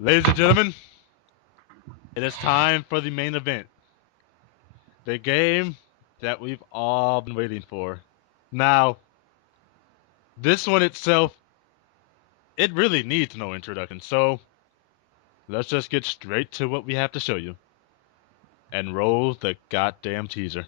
Ladies and gentlemen, it is time for the main event. The game that we've all been waiting for. Now, this one itself, it really needs no introduction, so let's just get straight to what we have to show you. And roll the goddamn teaser.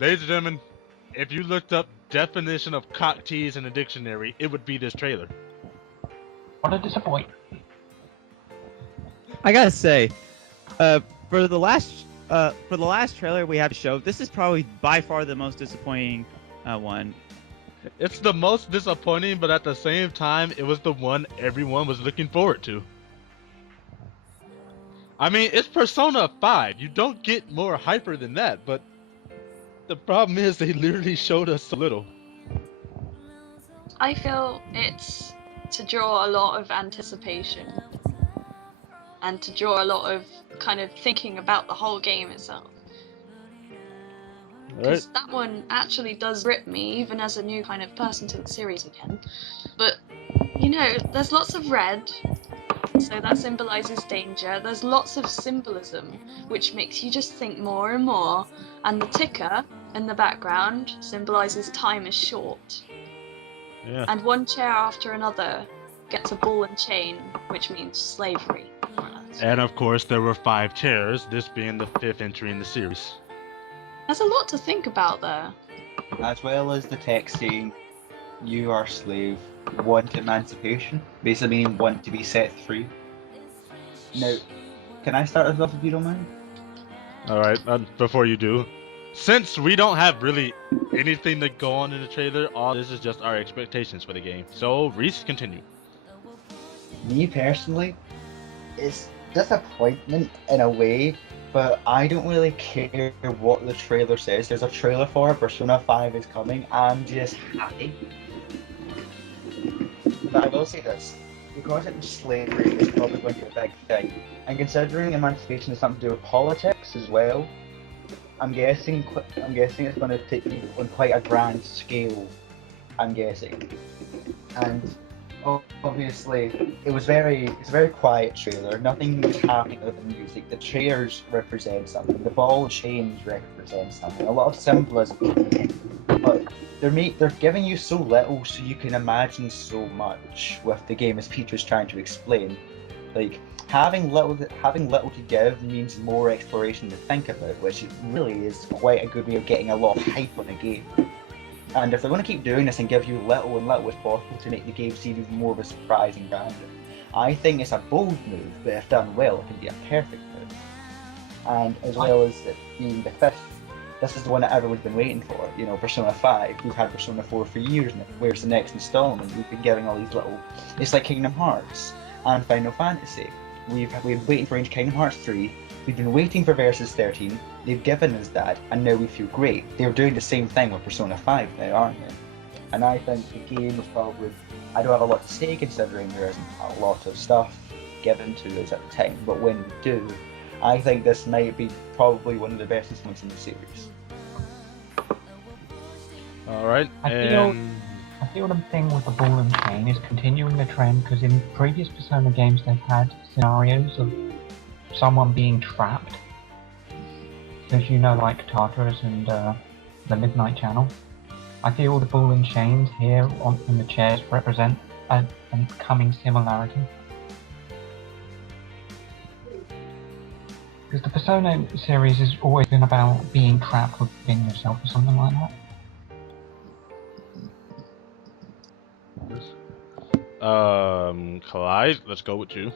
Ladies and gentlemen, if you looked up definition of cock tease in a dictionary, it would be this trailer. What a disappointment. I gotta say, for the last trailer we have to show, this is probably by far the most disappointing one. It's the most disappointing, but at the same time, it was the one everyone was looking forward to. I mean, it's Persona 5. You don't get more hyper than that, but the problem is they literally showed us so little. I feel it's to draw a lot of anticipation and to draw a lot of kind of thinking about the whole game itself. Because that one actually does grip me, even as a new kind of person to the series again. But, you know, there's lots of red, so that symbolises danger. There's lots of symbolism, which makes you just think more and more. And the ticker in the background symbolises time is short. Yeah. And one chair after another gets a ball and chain, which means slavery. And of course, there were 5 chairs, this being the 5th entry in the series. There's a lot to think about there. As well as the text saying, you are slave, want emancipation, basically meaning want to be set free. Now, can I start us off if you don't mind? Alright, before you do, since we don't have really anything to go on in the trailer, all this is just our expectations for the game. So, Reese, continue. Me personally, it's disappointment in a way, but I don't really care what the trailer says. There's a trailer for it, Persona 5 is coming, I'm just happy. But I will say this, because it's slavery, it's probably going to be a big thing. And considering emancipation is something to do with politics as well, I'm guessing it's going to take you on quite a grand scale, I'm guessing. And obviously, it's a very quiet trailer. Nothing was happening with the music. The chairs represent something. The ball and chains represent something. A lot of symbolism. But they're giving you so little, so you can imagine so much with the game, as Peter's trying to explain. Like having little to give means more exploration to think about, which really is quite a good way of getting a lot of hype on a game. And if they're going to keep doing this and give you little and little as possible to make the game seem even more of a surprise and grander, I think it's a bold move, but if done well, it can be a perfect move. And as well as it being the 5th, this is the one that everyone's been waiting for. You know, Persona 5, we've had Persona 4 for years now. Where's the next installment? We've been getting all these little... It's like Kingdom Hearts and Final Fantasy. We've been waiting for Kingdom Hearts 3, we've been waiting for Versus 13, they've given us that, and now we feel great. They're doing the same thing with Persona 5 now, aren't they? And I think the game is probably... I don't have a lot to say considering there isn't a lot of stuff given to us at the time, but when we do, I think this might be probably one of the best ones in the series. Alright, I feel the thing with the ball and chain is continuing the trend, because in previous Persona games they've had scenarios of someone being trapped. As you know, like Tartarus and the Midnight Channel. I feel the ball and chains here in the chairs represent a coming similarity. Because the Persona series has always been about being trapped within yourself or something like that. Clyde, let's go with you.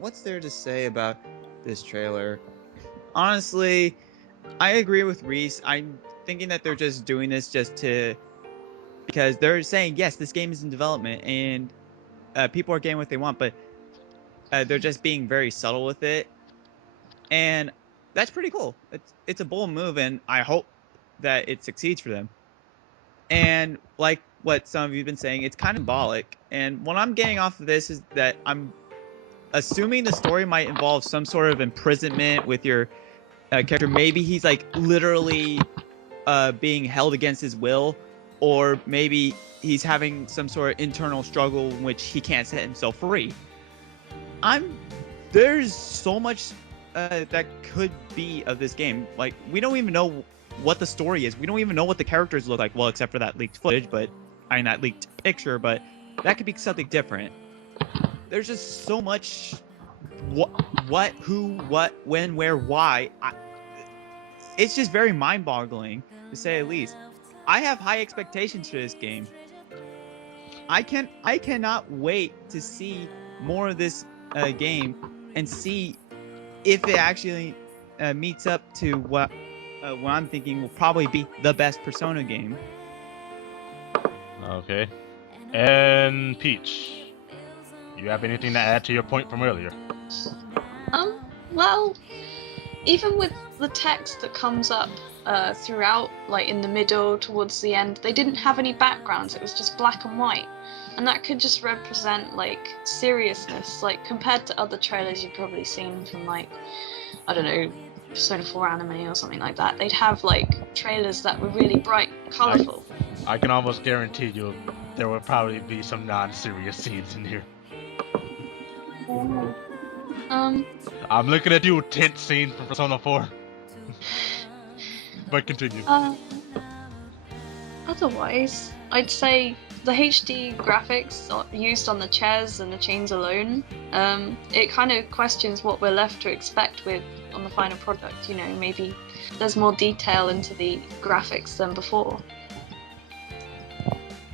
What's there to say about this trailer? Honestly, I agree with Reese. I'm thinking that they're just doing this because they're saying yes, this game is in development and people are getting what they want, but they're just being very subtle with it, and that's pretty cool. It's a bold move, and I hope that it succeeds for them. And like what some of you've been saying, it's kind of symbolic. And what I'm getting off of this is that I'm assuming the story might involve some sort of imprisonment with your character. Maybe he's like literally being held against his will, or maybe he's having some sort of internal struggle in which he can't set himself free. There's so much that could be of this game. Like, we don't even know what the story is. We don't even know what the characters look like. Well, except for that leaked footage, that leaked picture, but that could be something different. There's just so much what, who, what, when, where, why. It's just very mind-boggling, to say the least. I have high expectations for this game. I cannot wait to see more of this game and see if it actually meets up to what I'm thinking will probably be the best Persona game. Okay. And Peach, you have anything to add to your point from earlier? Well, even with the text that comes up throughout, like in the middle, towards the end, they didn't have any backgrounds. It was just black and white. And that could just represent, like, seriousness, like, compared to other trailers you've probably seen from, like, I don't know, Persona 4 anime or something like that. They'd have, like, trailers that were really bright, colourful. I can almost guarantee you there will probably be some non-serious scenes in here. I'm looking at you, tent scene from Persona 4. But continue. Otherwise, I'd say the HD graphics used on the chairs and the chains alone, it kind of questions what we're left to expect on the final product. You know, maybe there's more detail into the graphics than before.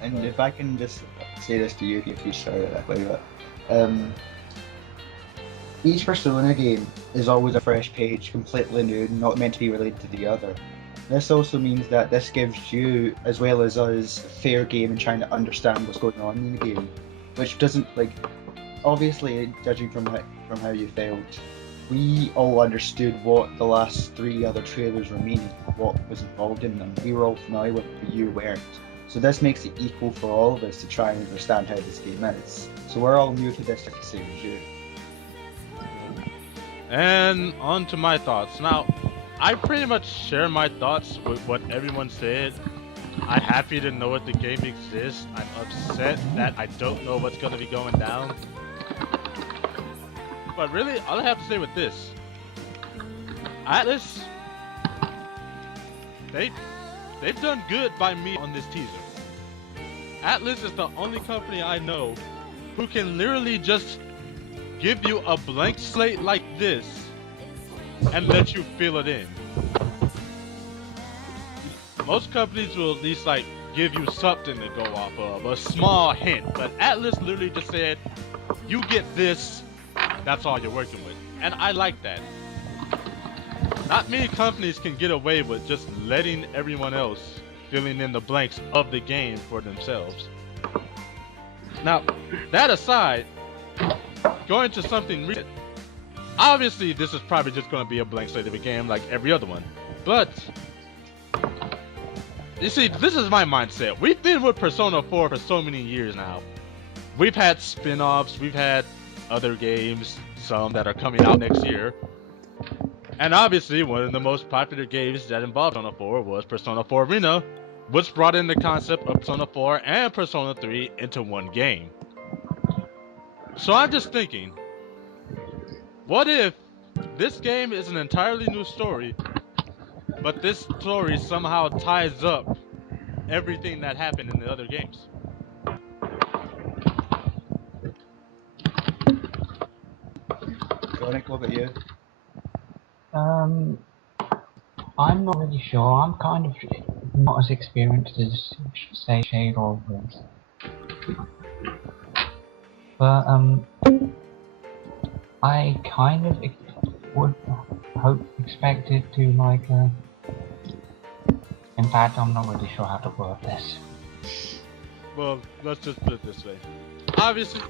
And if I can just say this to you, if you start it that way, but each Persona game is always a fresh page, completely new, not meant to be related to the other. This also means that this gives you, as well as us, a fair game in trying to understand what's going on in the game, which doesn't, like, obviously, judging from how you felt, we all understood what the last 3 other trailers were meaning, what was involved in them. We were all familiar with it, but you weren't. So this makes it equal for all of us to try and understand how this game is. So we're all new to this, like the same as you. And on to my thoughts. Now, I pretty much share my thoughts with what everyone said. I'm happy to know that the game exists. I'm upset that I don't know what's going to be going down. But really, all I have to say with this, Atlas, they've done good by me on this teaser. Atlas is the only company I know who can literally just give you a blank slate like this and let you fill it in. Most companies will at least like give you something to go off of, a small hint, but Atlas literally just said, you get this, that's all you're working with. And I like that. Not many companies can get away with just letting everyone else filling in the blanks of the game for themselves. Now, that aside, going to something recent, obviously this is probably just going to be a blank slate of a game like every other one, but you see, this is my mindset. We've been with Persona 4 for so many years now. We've had spin-offs, we've had other games, some that are coming out next year, and obviously one of the most popular games that involved Persona 4 was Persona 4 Arena, which brought in the concept of Persona 4 and Persona 3 into one game. So I'm just thinking, what if this game is an entirely new story, but this story somehow ties up everything that happened in the other games? Sonic, what about you? I'm not really sure. I'm kind of not as experienced as say Shade or Vince. But I kind of would expect it to like. In fact, I'm not really sure how to word this. Well, let's just put it this way. Obviously,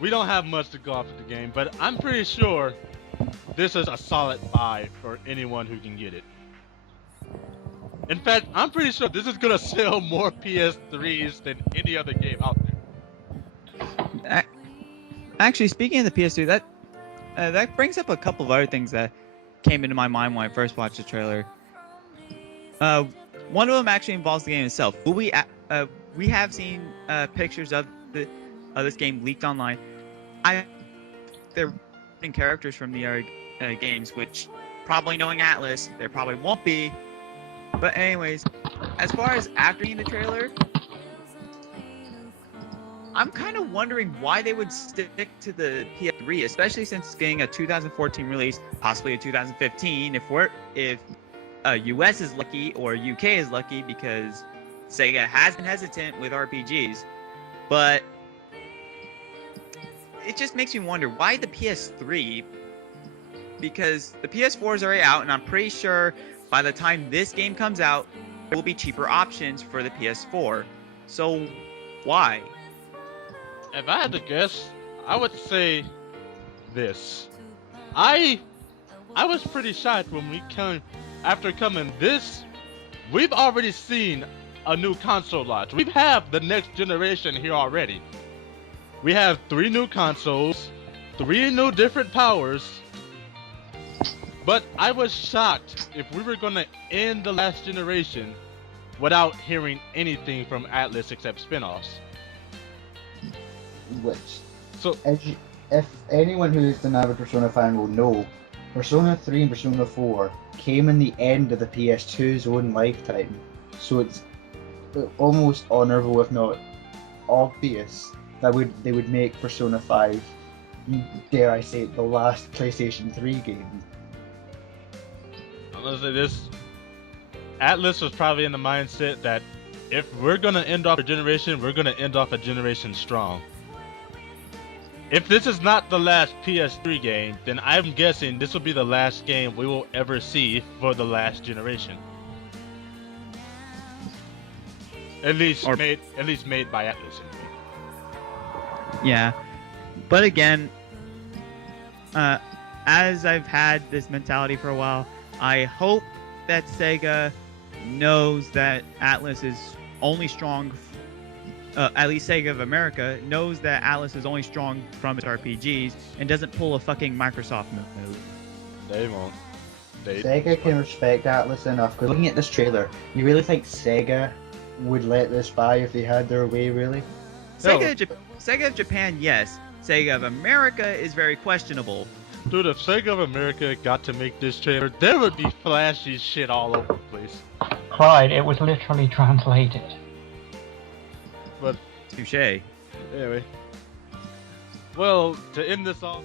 we don't have much to go off of the game, but I'm pretty sure this is a solid buy for anyone who can get it. In fact, I'm pretty sure this is gonna sell more PS3s than any other game out there. Actually, speaking of the PS2, that brings up a couple of other things that came into my mind when I first watched the trailer. One of them actually involves the game itself. We have seen pictures of this game leaked online. They're characters from the games, which probably knowing Atlas, there probably won't be. But anyways, as far as after seeing the trailer, I'm kind of wondering why they would stick to the PS3, especially since it's getting a 2014 release, possibly a 2015. If US is lucky or UK is lucky, because Sega has been hesitant with RPGs, but it just makes me wonder why the PS3, because the PS4 is already out, and I'm pretty sure by the time this game comes out, there will be cheaper options for the PS4. So why? If I had to guess, I would say this. I was pretty shocked when we came after coming this. We've already seen a new console launch. We have the next generation here already. We have 3 new consoles, 3 new different powers. But I was shocked if we were gonna end the last generation without hearing anything from Atlas except spin-offs. Which, So if anyone who's an avid Persona fan will know, Persona 3 and Persona 4 came in the end of the PS2's own lifetime, so it's almost honourable, if not obvious, that they would make Persona 5, dare I say, the last PlayStation 3 game. I'm gonna say this. Atlas was probably in the mindset that if we're gonna end off a generation, we're gonna end off a generation strong. If this is not the last PS3 game, then I'm guessing this will be the last game we will ever see for the last generation. At least made by Atlas. Yeah, but again, as I've had this mentality for a while, I hope that Sega knows that Atlas is only strong. At least Sega of America knows that Atlas is only strong from its RPGs and doesn't pull a fucking Microsoft move. They won't. Sega can respect Atlas enough, because looking at this trailer, you really think Sega would let this by if they had their way, really? Sega of Japan, yes. Sega of America is very questionable. Dude, if Sega of America got to make this trailer, there would be flashy shit all over the place. Clyde, it was literally translated. But Touche. anyway, well, to end this off,